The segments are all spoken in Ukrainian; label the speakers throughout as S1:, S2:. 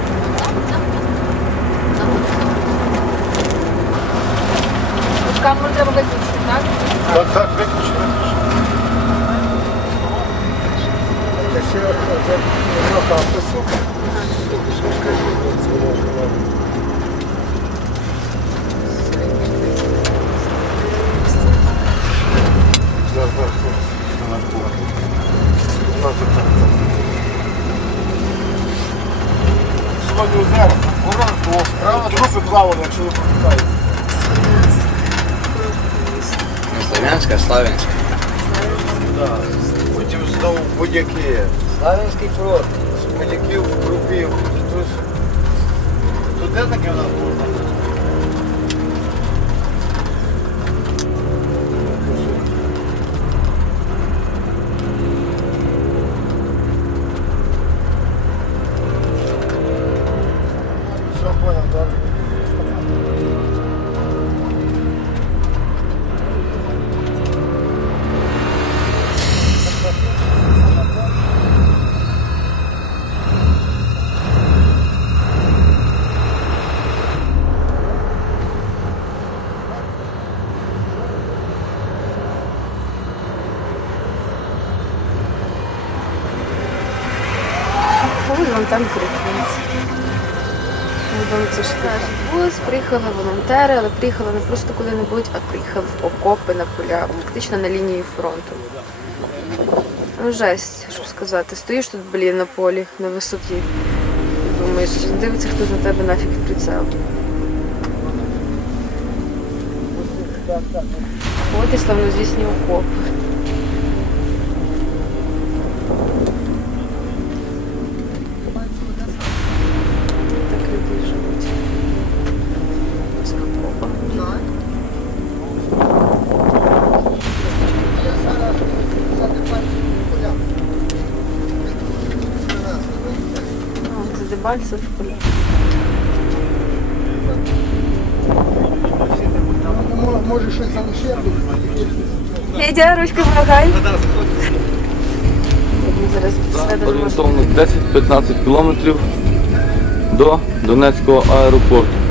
S1: cool. Сьогодні озеро. Ворог було справа, трупи плавали, якщо ви пам'ятаєте.
S2: Слов'янська, Славянська.
S1: Так. Потім знову будь-які.
S2: Славянський курорт.
S1: З будь-яків крупів. Тут де таке в нас було?
S3: Там теж бус, приїхали волонтери, але приїхали не просто куди-небудь, а приїхали в окопи на поля, фактично на лінії фронту. Ну, жесть, щоб сказати. Стоїш тут, блін, на полі, на висоті. Думаєш, дивиться хтось на тебе нафіг прицел. От і славнозвісні окопи. Це Дебальцев.
S1: Може щось залишити.
S3: Федя, ручку помагай.
S4: Орієнтовно 10-15 кілометрів до Донецького аеропорту.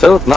S4: Це от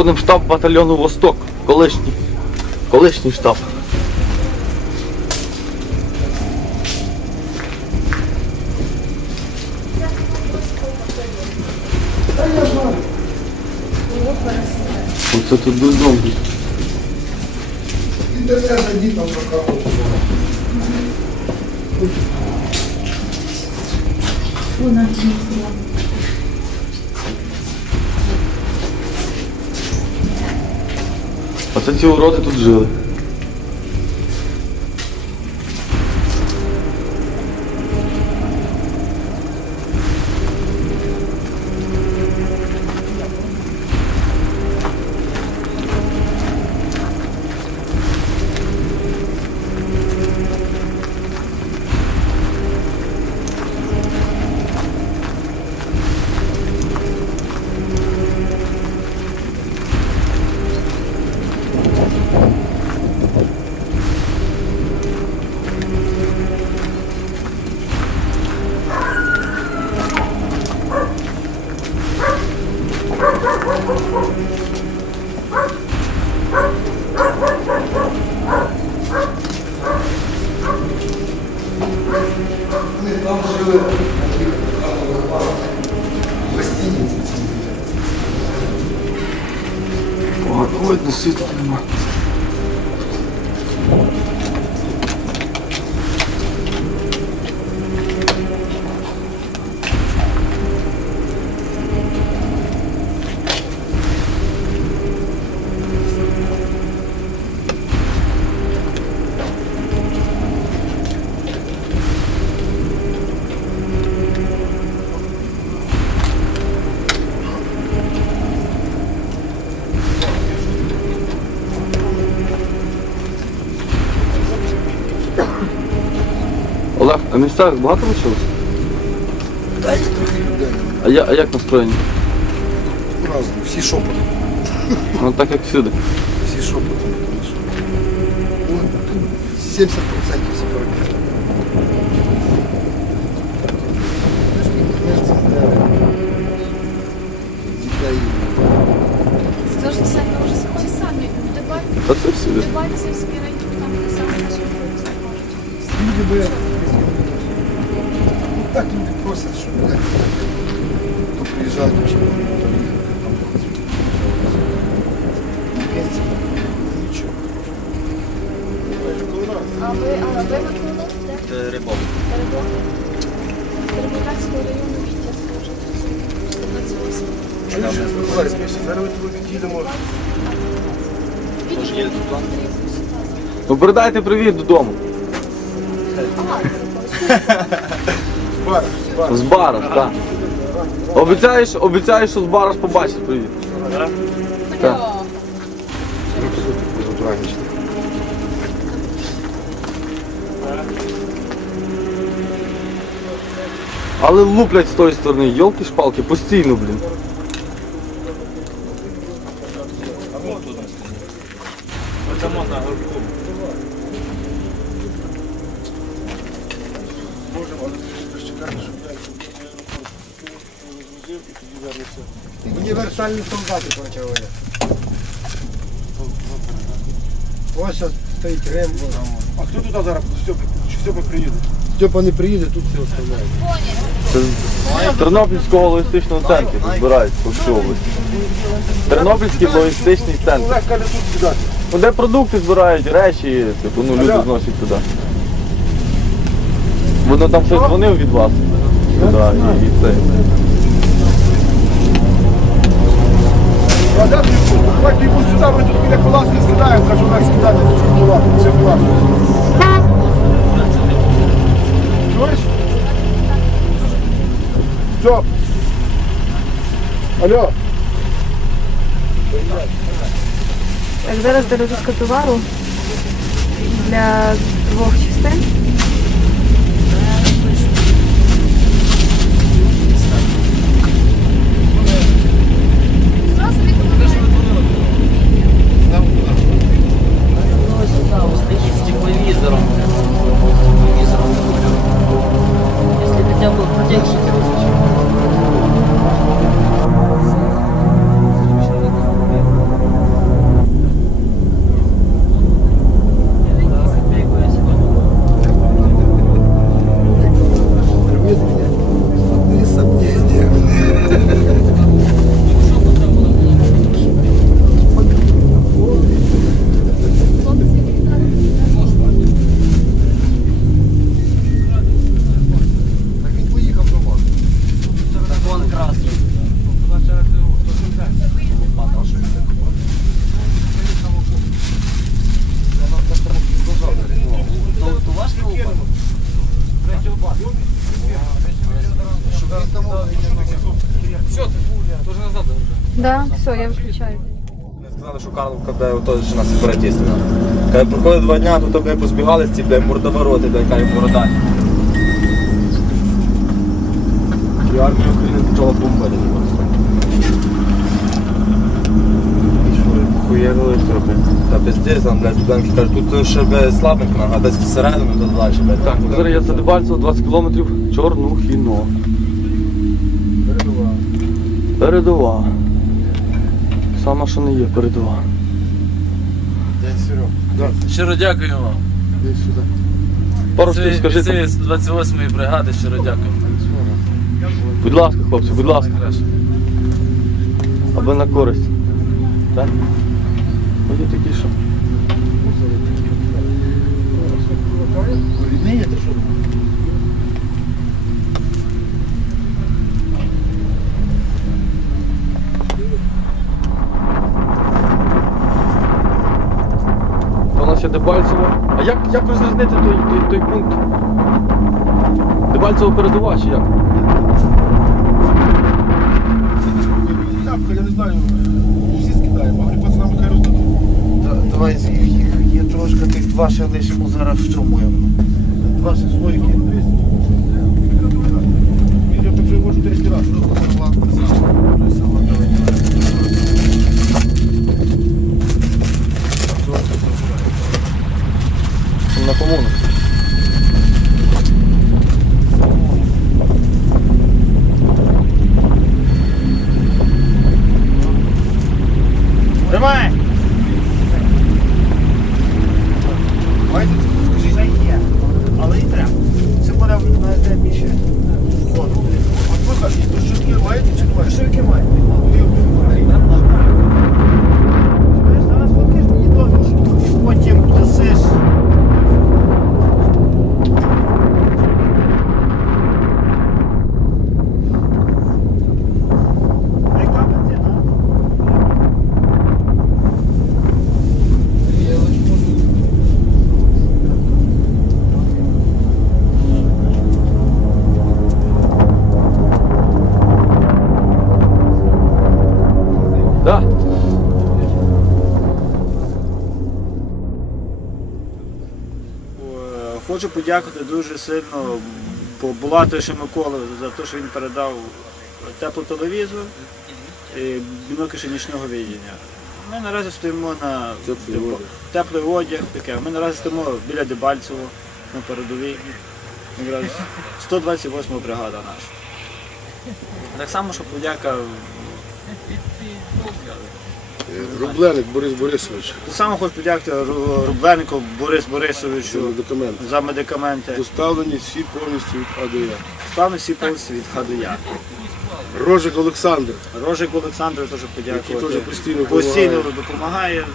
S4: В штаб батальйону Восток. Колишній. Колишній штаб. Оце тут додому.
S1: Інтернет зайдіть там на камеру.
S4: Оце ці уроди тут жили. Foi, não sei, tô me. Олег, а місцевих багато лишилось?
S5: Та їх трохи людей.
S4: А, я, а як настроєні?
S5: Разом, всі шепотом.
S4: Ну так як всюди.
S5: Всі шепотом. тому що, Ну, 70% всі перебіжали. Дітей.
S6: Це ж саме вже ті самі. Дебаль-
S4: Та це всюди.
S6: Дебальцевський район, там де саме наші вулиці кажуть.
S5: Люди бояться. Так люди просять, що блядь, то приїжджають вообще. Там хочуть. Пенсія. Нічого.
S6: А ви, а ви виконали де?
S7: Рибок.
S6: Передок? Термінальського району Вітя, може, 128.
S5: Зараз ми туди від'їдемо.
S7: Тож є тут план?
S4: Ну передайте привіт додому.
S5: Бар.
S4: З бараш, так. Обіцяєш, обіцяєш, що з бараш побачиш привіт. Так. Але луплять з тої сторони, йолки-шпалки, постійно, блін.
S5: Ось зараз стоїть Рембо.
S1: А хто туди зараз Степа, чи Степа приїде?
S5: Степа не приїде, тут все оставляють.
S4: З Тернопільського логістичного центру збирають по всій області. Тернопільський логістичний центр.
S1: Олег каже тут сідати.
S4: Ну, де продукти збирають, речі, типу, ну люди зносять туди. Воно там щось дзвонив від вас. Туди, і, і це.
S1: А де ти Давайте йому сюди, ми тут біля коласки скидаємо, кажу, Олег скидати, тут була, це була. Чуєш? Степ. Алло.
S3: Так, зараз дорожка товару для двох частин. Да, все, я виключаю.
S8: Сказали, що Карловка, бля, оточена жена сепаратистів. Каже, проходить два дня, тут бля, позбігались ці, бля, мордовороти, бля, каже, борода. І армія України почала бомбити просто. І що, хуєвили трохи. Та пиздець, там, блядь, туди, каже, тут ще, бля, слабенько, а десь всередину, то далі, блядь.
S4: Так, зараз я за Дебальцево 20 кілометрів Чорнухіно.
S5: Передова.
S4: Передова. Сама, що не є передова.
S5: Дядь Серег.
S9: Щиро дякую вам.
S5: Іди сюди.
S4: Пару слів скажи.
S9: Це з 28-ї бригади, щиро дякую.
S4: Будь ласка, хлопці, будь ласка. Аби на користь. Так? Вони такі, що.
S10: Що?
S4: То у нас є Дебальцево. А як, як розрізнити той, той, той пункт? Дебальцево передова чи як?
S10: Я не знаю,
S1: два ще лишимо зараз вштурмуємо. Два ще своїх є.
S10: Я так вже можу 10 разів.
S4: На комуну.
S10: Хочу подякувати дуже сильно Булатовичу Миколи за те, що він передав теплотелевізор і бінокль нічного видіння. Ми наразі стоїмо на
S1: Теплий
S10: типу,
S1: одяг.
S10: теплий одяг. Таке. Ми наразі стоїмо біля Дебальцево на передовій. 128 бригада наша. Так само, що подяка
S1: Рубленик Борис Борисович.
S10: так само хочу подякувати Ру- Рубленнику Борис
S1: За
S10: Борисовичу
S1: медикаменти.
S10: за медикаменти.
S1: Доставлені всі повністю від А до Я.
S10: Всі повністю від хаду я.
S1: Рожик Олександр.
S10: Рожик Олександр теж подякувати.
S1: Який теж постійно
S10: постійно
S1: допомагає.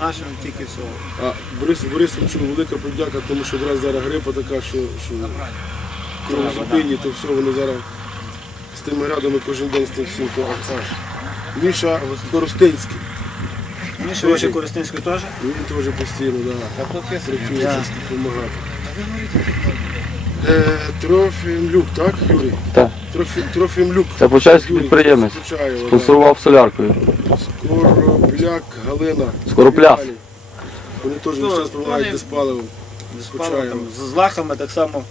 S10: нашим тільки всього.
S1: А Борису Борисовичу велика подяка, тому що одразу зараз грипа така, що, що кровозупинні, то все, вони зараз з тими радами кожен день з тим всім, то аж аж. Міша Коростинський.
S10: Міша Вище Коростинський теж.
S1: Він теж постійно, да. працює, допомагати. Е, Трофімлюк, так, Юрій?
S4: Так.
S1: Трофі, Трофімлюк.
S4: Це Почаївський
S1: Юрій,
S4: підприємець. Спонсорував соляркою.
S1: Скоропляк Галина.
S4: Скоропляс.
S1: Віталій. Вони теж
S10: Ну,
S1: зараз допомагають диспаливом.
S10: Там, з лахами так само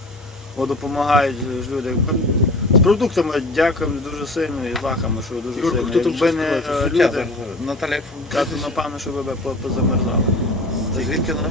S10: о, допомагають люди. З продуктами дякуємо дуже сильно і лахами, що дуже
S1: Юрко,
S10: сильно.
S1: хто там
S10: Якби не е, люди,
S2: Наталя,
S10: напевно, що ви б позамерзали.
S2: звідки вона?